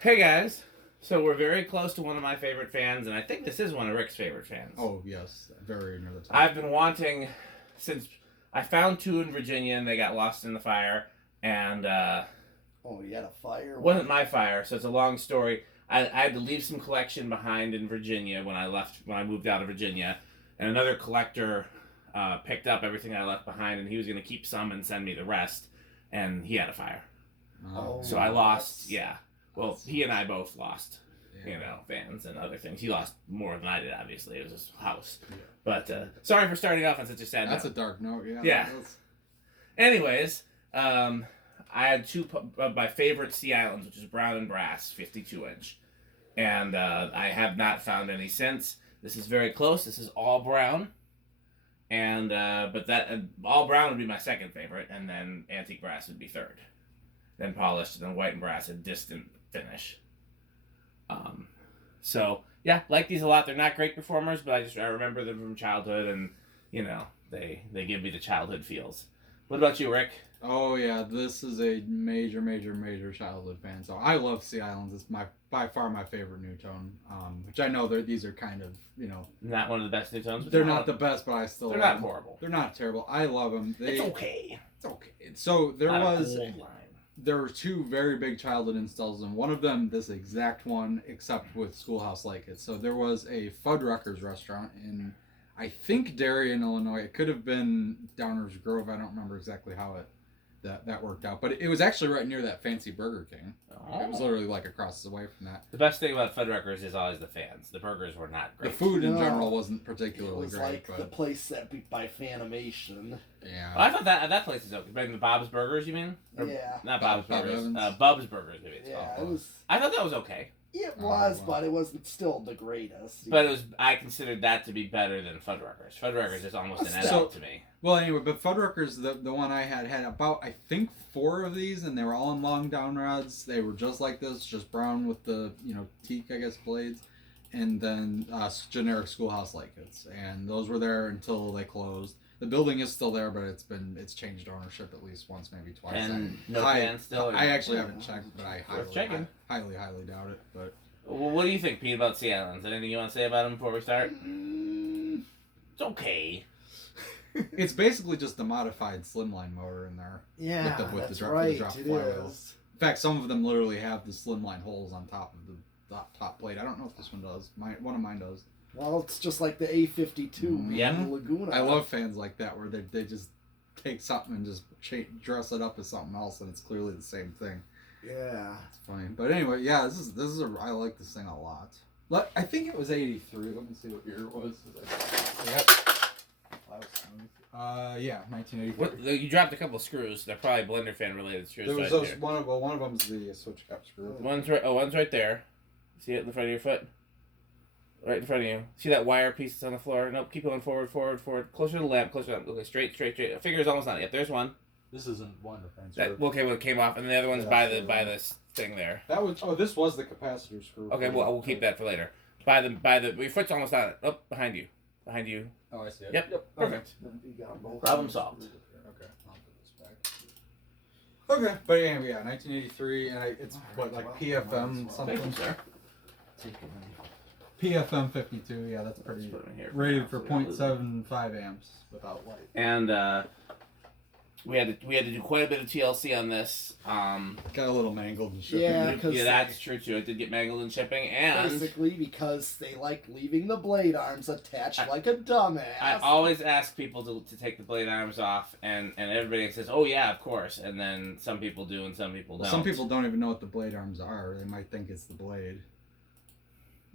Hey guys, so we're very close to one of my favorite fans, and I think this is one of Rick's favorite fans. Oh yes, very near the top. I've been wanting since I found two in Virginia and they got lost in the fire, and Oh, you had a fire? it wasn't my fire, so it's a long story. I had to leave some collection behind in Virginia when I moved out of Virginia, and another collector picked up everything I left behind, and he was going to keep some and send me the rest, and he had a fire. Oh, So I lost, yeah. Well, he and I both lost, fans and other things. He lost more than I did, obviously. It was his house. Yeah. But sorry for starting off on such a sad note. That's a dark note, yeah. Yeah. Anyways, I had two of my favorite Sea Islands, which is brown and brass, 52-inch. And I have not found any since. This is very close. This is all brown. And but that all brown would be my second favorite, and then antique brass would be third. Then polished, and then white and brass, a distant finish. So yeah, like these a lot. They're not great performers, but I remember them from childhood, and they give me the childhood feels. What about you, Rick? Oh yeah, this is a major childhood fan. So I love Sea Islands. It's by far my favorite Nutone. Which I know these are kind of Not one of the best Nutones. They're not the best, but I still. They're love not them. horrible. They're not terrible. I love them. It's okay. It's okay. So there were two very big childhood installs, and one of them, this exact one, except with Schoolhouse like it. So there was a Fuddruckers restaurant in, I think, Darien, Illinois. It could have been Downers Grove. I don't remember exactly how that worked out. But it was actually right near that fancy Burger King. Oh. It was literally like across the way from that. The best thing about Fuddruckers is always the fans. The burgers were not great. The food in general wasn't particularly it was great. like but the place that beat by Fanimation. Yeah. Well, I thought that place is okay. Maybe the Bob's Burgers, you mean? Or, Yeah. Not Bob's Bob Burgers. Evans. Bub's Burgers, maybe it's Yeah, called. it was. I thought that was okay. It was, but it wasn't still the greatest. But I considered that to be better than Fuddruckers. Fuddruckers is almost an edit to me. Well, anyway, but Fuddruckers, the one I had about, I think, 4 of these, and they were all in long down rods. They were just like this, just brown with the, teak, I guess, blades. And then generic Schoolhouse like it. And those were there until they closed. The building is still there, but it's changed ownership at least once, maybe twice. And no fans still? I actually haven't checked, but I highly doubt it. But Well, what do you think, Pete, about Sea Islands? Anything you want to say about them before we start? It's okay. It's basically just the modified slimline motor in there. Yeah, with that's the right. drop It flywheel. is. In fact, some of them literally have the slimline holes on top of the top plate. I don't know if this one does. One of mine does. Well, it's just like the A52. Yeah. The Laguna. I love fans like that where they just take something and just dress it up as something else, and it's clearly the same thing. Yeah. It's funny. But anyway, yeah, this is I like this thing a lot. I think it was 83. Let me see what year it was. Yep. Yeah, 1984. You dropped a couple of screws. They're probably blender fan related screws. There was one of them's the switch cap screw. One's right there. See it in the front of your foot? Right in front of you. See that wire piece that's on the floor? Nope, keep going forward. Closer to the lamp, Okay, straight. Finger's almost on it. Yep, there's one. This isn't one defense. Okay, well, it came off, and the other one's by this thing there. That was this was the capacitor screw. Okay, well, we'll keep that for later. Your foot's almost on it. Oh, behind you. Oh, I see it. Yep. Perfect. You got both. Problem solved. Okay, I'll put this back. Okay, but anyway, yeah, 1983, and it's like PFM something. Thank you, sir. PFM-52, yeah, that's pretty Let's put it in here. rated for 0.75 amps without light. And we had to do quite a bit of TLC on this. Got a little mangled and shipping. Yeah, Yeah, that's true too. It did get mangled in shipping, and basically because they like leaving the blade arms attached like a dumbass. I always ask people to take the blade arms off, and everybody says, "Oh yeah, of course." And then some people do, and some people don't. Some people don't even know what the blade arms are. They might think it's the blade.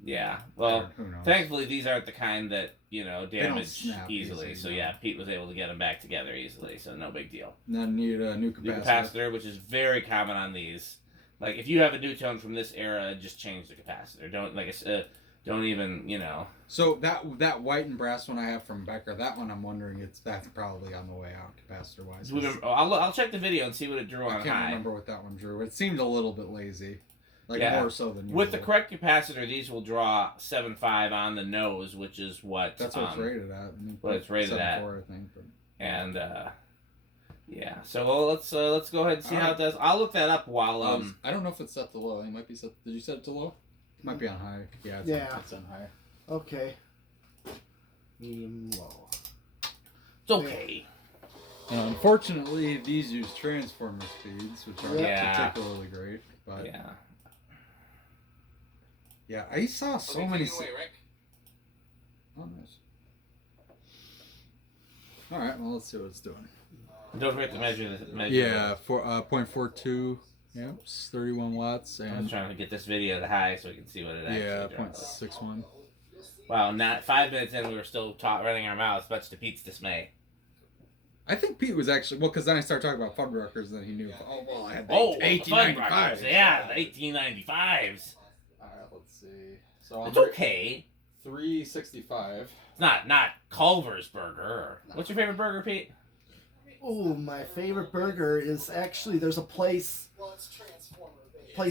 Yeah, well, Who knows? thankfully these aren't the kind that damage snap easily. easy, So no. yeah, Pete was able to get them back together easily, so no big deal. And then need a new capacitor. New capacitor, which is very common on these. Like if you have a Nutone from this era, just change the capacitor. Don't even So that white and brass one I have from Becker, that one I'm wondering that's probably on the way out capacitor wise. I'll check the video and see what it drew on I can't high. remember what that one drew. It seemed a little bit lazy. More so than usual. With the correct capacitor, these will draw 7.5 on the nose, which is what That's what it's rated at. What it's rated at. 7.4, I think. But. And Yeah. So let's go ahead and see how it does. I'll look that up while I don't know if it's set to low. It might be set. Did you set it to low? It might be on high. Yeah. It's on high. Okay. Medium low. It's okay. Unfortunately, these use transformer speeds, which are Yeah. particularly great. But Yeah. yeah, I saw so many. Away, Rick. Oh, nice. All right. Well, let's see what it's doing. Don't forget to measure the. Yeah, for 0.42. Yep, it's 31 watts I'm and trying to get this video to high so we can see what it actually drops. 0.61. Wow, not 5 minutes in, we were still running our mouths, much to Pete's dismay. I think Pete was actually because then I started talking about Fuddruckers, and then he knew. Oh well, I had the Oh, 1895s. Yeah, the 1895s. All right, let's see. So It's okay. 365. It's not Culver's Burger. What's your favorite burger, Pete? Oh, my favorite burger is actually there's a place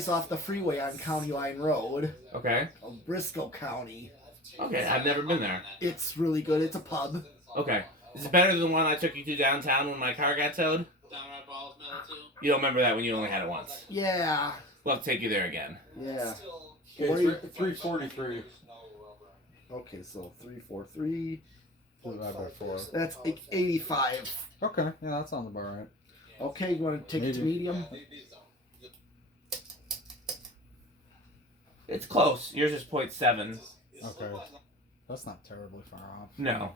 off the freeway on County Line Road Okay. called Briscoe County. Okay, I've never been there. It's really good. It's a pub. Okay. Is it better than the one I took you to downtown when my car got towed? You don't remember that when you only had it once. Yeah. We'll have to take you there again. Yeah. Okay, 343. Okay, so 343. Divided by 4. That's 85. Okay, yeah, that sounds about right. Okay, you want to take it to medium? It's close. Yours is 0.7. Okay, that's not terribly far off. No.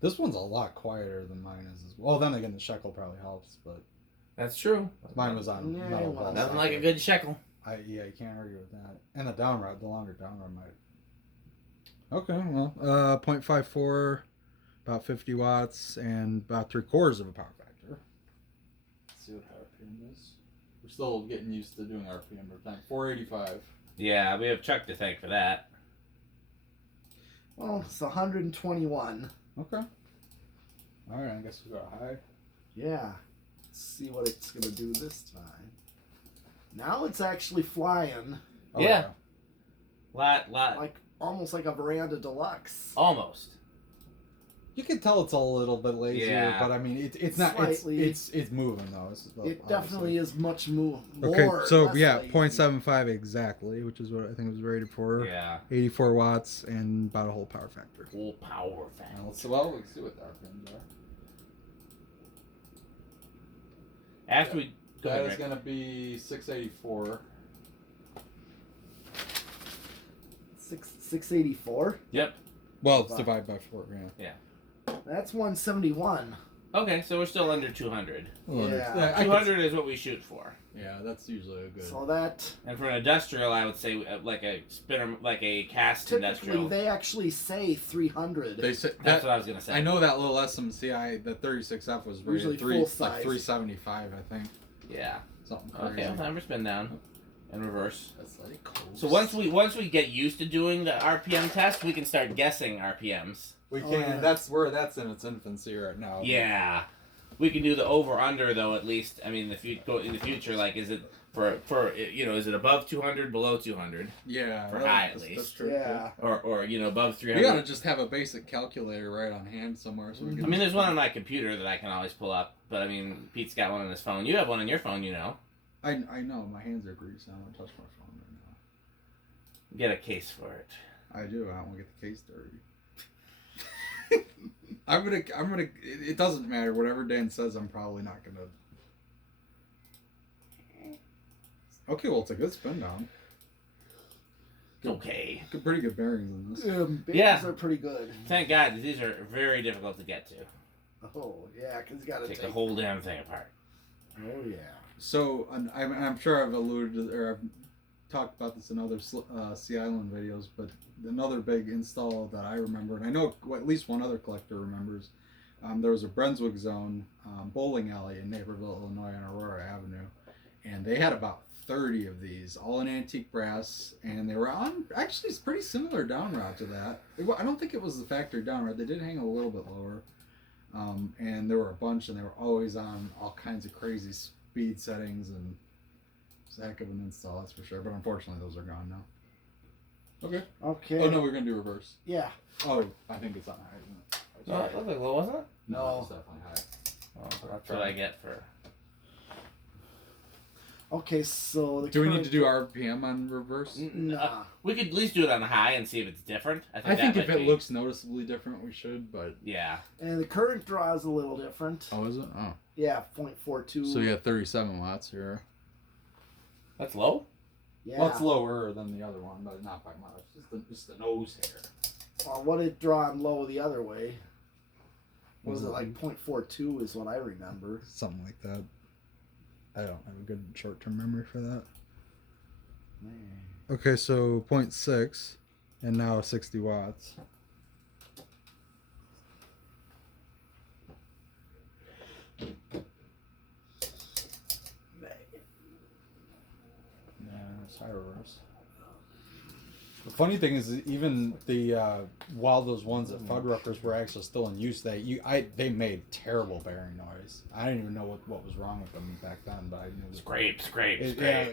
This one's a lot quieter than mine is as well. Then again, the shekel probably helps, but That's true. mine was on Yeah, metal. well, Nothing like a good shekel. Yeah, you can't argue with that. And the down rod, the longer down rod might. Okay, well, 0.54, about 50 watts, and about 3/4 of a power factor. Let's see what RPM is. We're still getting used to doing RPM over time. 485. Yeah, we have Chuck to thank for that. Well, it's 121. Okay. All right, I guess we got high. Yeah. Let's see what it's going to do this time. Now it's actually flying. Oh, Yeah. Lot. Like almost like a veranda deluxe. Almost. You can tell it's a little bit lazier, Yeah. but I mean, it's not. Slightly. It's moving though. It definitely is much more. Okay, so less yeah, lazy. 0.75 exactly, which is what I think it was rated for. Yeah. 84 watts and about a whole power factor. Full power factor. Now, let's see what the RPMs are. After we go That ahead, is Rick. going to be 684. 684. Yep. Well, it's divided by 4, yeah. That's 171. Okay, so we're still under 200. Yeah. 200 is what we shoot for. Yeah, that's usually a good. So that And for an industrial, I would say like a spinner, like a cast typically industrial. they actually say 300. They say That's that, what I was gonna say. I know that little SMCI, the 36F was Usually rated full like size. 375, I think. Yeah. Something crazy. Okay, well, time for spin down and reverse. That's like close. So once we get used to doing the RPM test, we can start guessing RPMs. we Oh, can. yeah. That's in its infancy right now. Yeah. We can do the over under though at least. I mean, if you go in the future, like, is it for is it above 200, below 200, Yeah. For that- high, at that's least. true. Yeah. or above We 300? gotta just have a basic calculator right on hand somewhere so we can. I mean, there's one on my computer that I can always pull up, but I mean, Pete's got one on his phone. You have one on your phone, you know. I know my hands are greasy. I don't want to touch my phone right Get a case for it. now. I do. I don't want to get the case dirty. I'm gonna. It doesn't matter. Whatever Dan says, I'm probably not gonna. Okay, well, it's a good spin down. Okay. Pretty good bearings in this. Babies Yeah. are pretty good. Thank God, these are very difficult to get to. Oh, yeah, because you got to Take take. the whole damn thing apart. Oh, yeah. So I'm sure I've alluded to, or I've talked about this in other Sea Island videos, but another big install that I remember, and I know at least one other collector remembers, there was a Brunswick Zone bowling alley in Naperville, Illinois on Aurora Avenue, and they had about 30 of these, all in antique brass, and they were on actually pretty similar down rod to that. I don't think it was the factory down rod. They did hang a little bit lower, and there were a bunch, and they were always on all kinds of crazy speed settings, and it's a heck of an install, that's for sure. But unfortunately, those are gone now. Okay. Okay. Oh no, we're gonna do reverse. Yeah. Oh, I think it's on high, isn't it? No, it looked like low, wasn't it? No, No. it's definitely high. Well, that's what I get for. Okay, so do we need to do RPM on reverse? Nah. We could at least do it on high and see if it's different. I think if it looks noticeably different, we should. But yeah. And the current draw is a little different. Oh, is it? Oh. Yeah, 0.42. So you have 37 watts here. That's low. Yeah. Well, it's lower than the other one, but not by much. Just the nose hair. Well, what did draw on low the other way? Was it like 0.42 is what I remember. Something like that. I don't have a good short-term memory for that. Man. Okay, so 0.6 and now 60 watts. Yeah, it's high reverse. The funny thing is, even the while those ones at Fuddruckers were actually still in use, they made terrible bearing noise. I didn't even know what was wrong with them back then, but I knew it was Scrape. Yeah,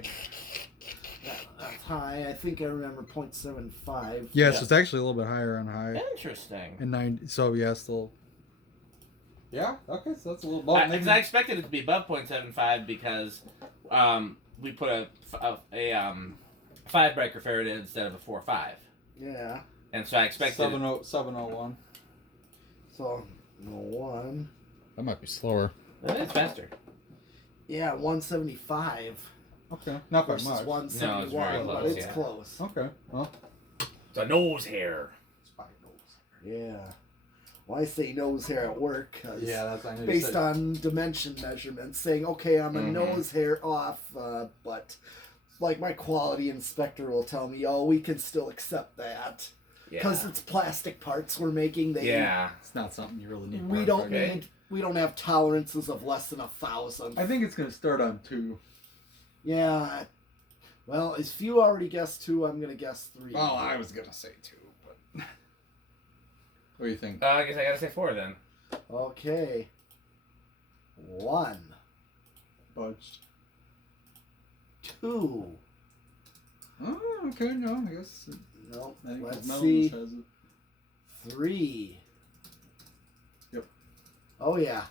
That's high. I think I remember 0.75. yeah, so it's actually a little bit higher on high. Interesting. And 90, so yeah, still. Yeah. Okay, so that's a little. I expected it to be above 0.75 because we put a 5 microfarad in instead of a 4.5. Yeah. And so I expected 701. So, 1. That might be slower. It's faster. Yeah, 175. Okay, not by Versus much. 171, No, it's very but close, it's yeah. close. Okay, well. It's a nose hair. Yeah. Well, I say nose hair at work because That's I based on dimension measurements, saying, okay, I'm a nose hair off, but like my quality inspector will tell me, oh, we can still accept that because it's plastic parts we're making. It's not something you really need. We don't have tolerances of less than 1,000. I think it's gonna start on 2. Yeah. Well, if you already guessed 2, I'm gonna guess 3. Well, I was gonna say 2, but what do you think? I guess I gotta say 4 then. Okay. 1, Budged. 2. Oh, okay, no, I guess. No, I think let's Mel's see. has it. 3. Yep. Oh yeah.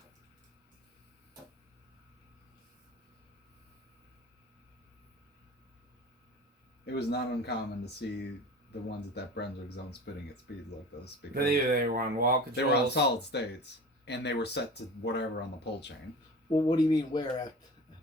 It was not uncommon to see the ones at that Brunswick zone spinning at speeds like this Because either they were on wall controls. they were on solid states and they were set to whatever on the pull chain. Well, what do you mean where at?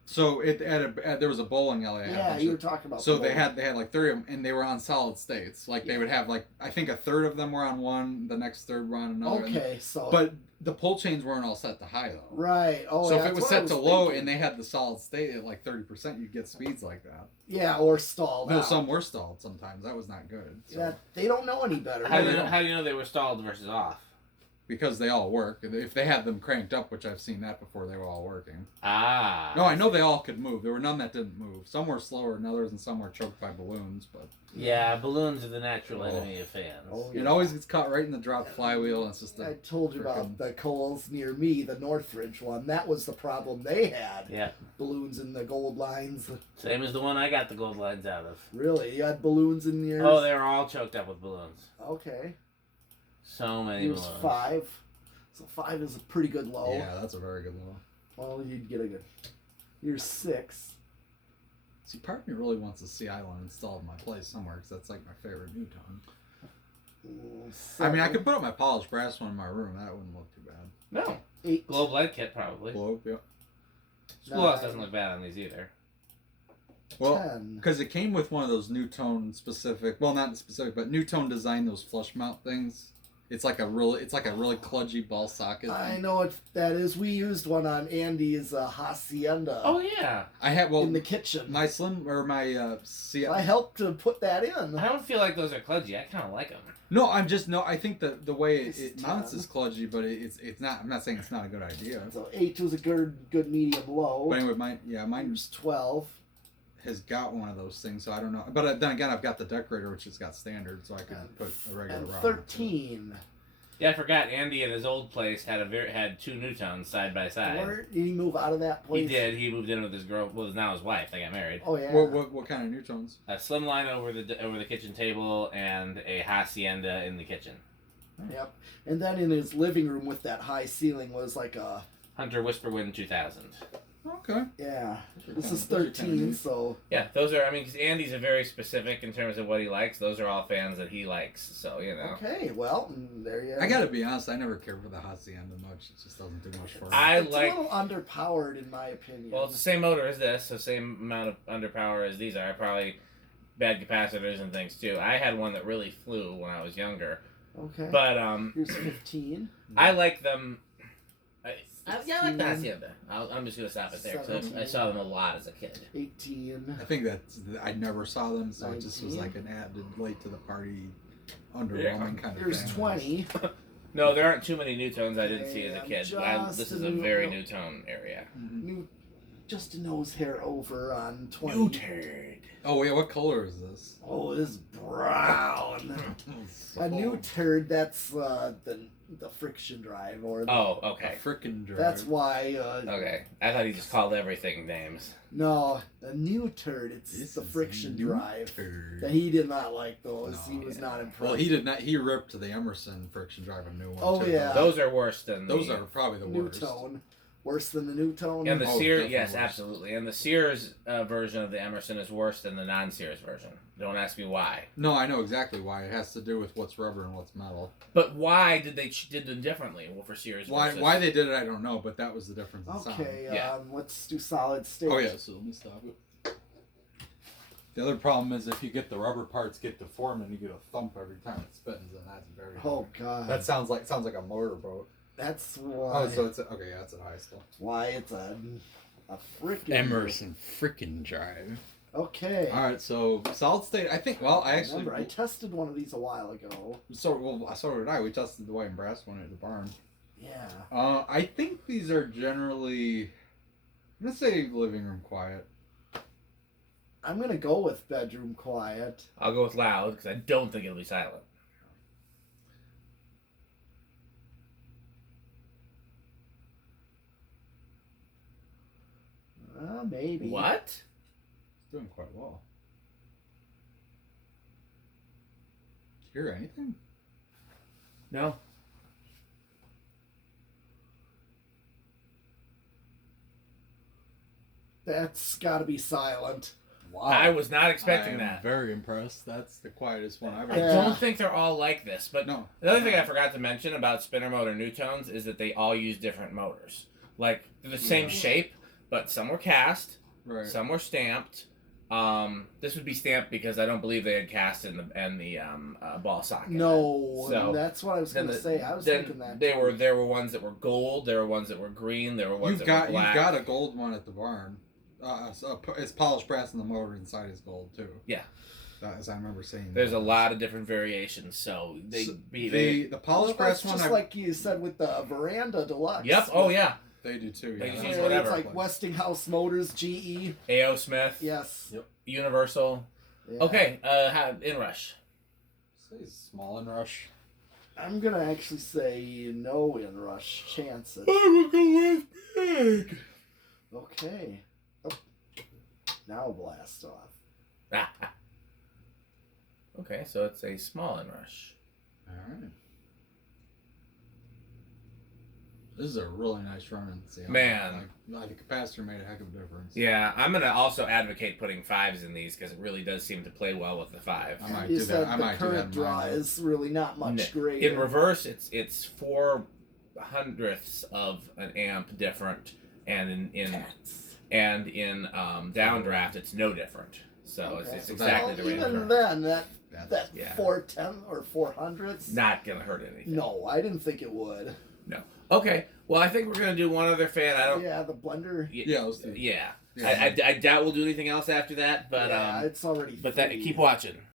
So there was a bowling alley. Yeah, you were talking about. So they had like 3 of them, and they were on solid states. Like they would have like I think a third of them were on one, the next third were on another. Okay, so. But the pull chains weren't all set to high though. Right. Oh, so yeah, if it was set to low and they had the solid state at like 30%, you'd get speeds like that. Yeah, or stalled. No, out. some were stalled sometimes. That was not good. So. Yeah, they don't know any better. How do you know they were stalled versus off? Because they all work. If they had them cranked up, which I've seen that before, they were all working. Ah. No, I know they all could move. There were none that didn't move. Some were slower than others, and some were choked by balloons. But yeah, balloons are the natural enemy of fans. Oh, it always gets caught right in the drop flywheel. And it's just. I told you about the Coles near me, the Northridge one. That was the problem they had. Yeah. Balloons in the gold lines. Same as the one I got the gold lines out of. Really? You had balloons in yours? Oh, they were all choked up with balloons. Okay. So many Yours balloons. 5. So 5 is a pretty good low. Yeah, that's a very good low. Well, you'd get a good. Yours 6. See, part of me really wants to see Island installed in my place somewhere because that's like my favorite Nutone. I mean, I could put up my polished brass one in my room. That wouldn't look too bad. No. 8. Globe light kit probably. Globe, yeah. Schoolhouse doesn't look bad on these either. Well, 10. because it came with one of those Nutone specific, well, not specific, but Nutone designed those flush mount things. It's like a really kludgy ball socket. I know what that is. We used one on Andy's hacienda. Oh yeah. I had in the kitchen. My slim or my I helped to put that in. I don't feel like those are kludgy. I kind of like them. No, I think the way it mounts 10. is kludgy, but it's not. I'm not saying it's not a good idea. So 8 was a good medium low. But anyway, mine was 12. has got one of those things, so I don't know. But then again, I've got the decorator, which has got standard, so I can put a regular And rod. 13. Yeah, I forgot. Andy in his old place had had 2 Nutones side by side. Where did he move out of that place? He did. He moved in with his girl. Well, now his wife. They got married. Oh yeah. What kind of Nutones? A slimline over the kitchen table and a hacienda in the kitchen. Yep. And then in his living room with that high ceiling was like a Hunter Whisperwind 2000. Okay. Yeah. This is Those are kinda 13, neat. so Yeah, those are. I mean, because Andy's a very specific in terms of what he likes. Those are all fans that he likes. So okay. Well, there you. I gotta be honest. I never cared for the Hacienda much. It just doesn't do much for me. It's a little underpowered in my opinion. Well, it's the same motor as this, so same amount of underpower as these are. Probably bad capacitors and things too. I had one that really flew when I was younger. Okay. But here's 15. I like them. I like the 16. Hacienda. I'm just gonna stop it there. 'Cause I saw them a lot as a kid. 18. I think I never saw them, so it just was 19. like an added late to the party, underwhelming kind of Here's thing. 20. No, there aren't too many Nutones I didn't see as a kid. Just This is a a very new- Nutone area. New, just a nose hair over on 20. Nutone. Oh yeah, what color is this? Oh, it's brown. A new turd. That's the friction drive, or the, Oh, okay. Frickin' drive. that's why. Okay. I thought he just called everything names. No, a new turd. It's This the is friction new drive. turd. That he did not like those. No, He was yeah. not impressed. Well, he did not. He ripped the Emerson friction drive a new one. Oh, too. yeah. Those are worse than Those the, are probably the worst. Nutone. Worse than the Nutone. And the Oh, Sears, definitely yes, worse. absolutely. And the Sears version of the Emerson is worse than the non-Sears version. Don't ask me why. No, I know exactly why. It has to do with what's rubber and what's metal. But why did they did them differently? Well, for Sears, Why versus- why they did it, I don't know, but that was the difference in sound. Okay, Yeah. let's do solid state. Oh yeah, so let me stop it. The other problem is if you get the rubber parts get deformed and you get a thump every time it spins, and that's very. Oh god. That sounds like a motorboat. That's why. Oh, so it's okay. Yeah, it's at high still. Why it's a freaking Emerson freaking drive. Okay. All right, so solid state. I think. Well, I actually. Remember, I tested one of these a while ago. So did I. We tested the white and brass one at the barn. Yeah. I think these are generally. I'm gonna say living room quiet. I'm gonna go with bedroom quiet. I'll go with loud because I don't think it'll be silent. Maybe. What? It's doing quite well. Did you hear anything? No. That's gotta be silent. Wow. I was not expecting I am that. very impressed. That's the quietest one I've I ever Yeah. don't think they're all like this, but No. the other thing I forgot to mention about spinner motor Nutones is that they all use different motors. Like they're the same Yeah. shape, but some were cast, Right. some were stamped. This would be stamped because I don't believe they had cast in the ball socket. No, So, that's what I was Then gonna say. I was then thinking that. there too. were ones that were gold, there were ones that were green, there were ones You've that were black. got a gold one at the barn. It's polished brass and the motor inside is gold too. Yeah. As I remember saying. There's a lot of different variations, so they So be the polished Well, brass that's one. just like you said with the Veranda Deluxe. Yep. Oh yeah. They do too. They Yeah, just that's use Yeah, what whatever. It's like Westinghouse Motors, GE. A.O. Smith. Yes. Yep. Universal. Yeah. Okay. Inrush. Say small and rush. I'm gonna actually say no inrush chances. I will go with big. Okay. Oh. Now blast off. Okay, so it's a small inrush. All right. This is a really nice run. Man. Like the capacitor made a heck of a difference. Yeah, I'm gonna also advocate putting 5s in these because it really does seem to play well with the 5. I might You do said that. I the might do that current in mine. draw is really not much greater. In reverse, it's 4/100ths of an amp different, and in downdraft it's no different. So Okay. it's exactly Well, the range. even then, that Yeah. 410 or 400ths. Not gonna hurt anything. No, I didn't think it would. Okay, well I think we're gonna do one other fan. I don't. Yeah, the blender. Yeah, let's do it. Yeah. Yeah. I doubt we'll do anything else after that, but yeah, it's already. but that free. keep watching.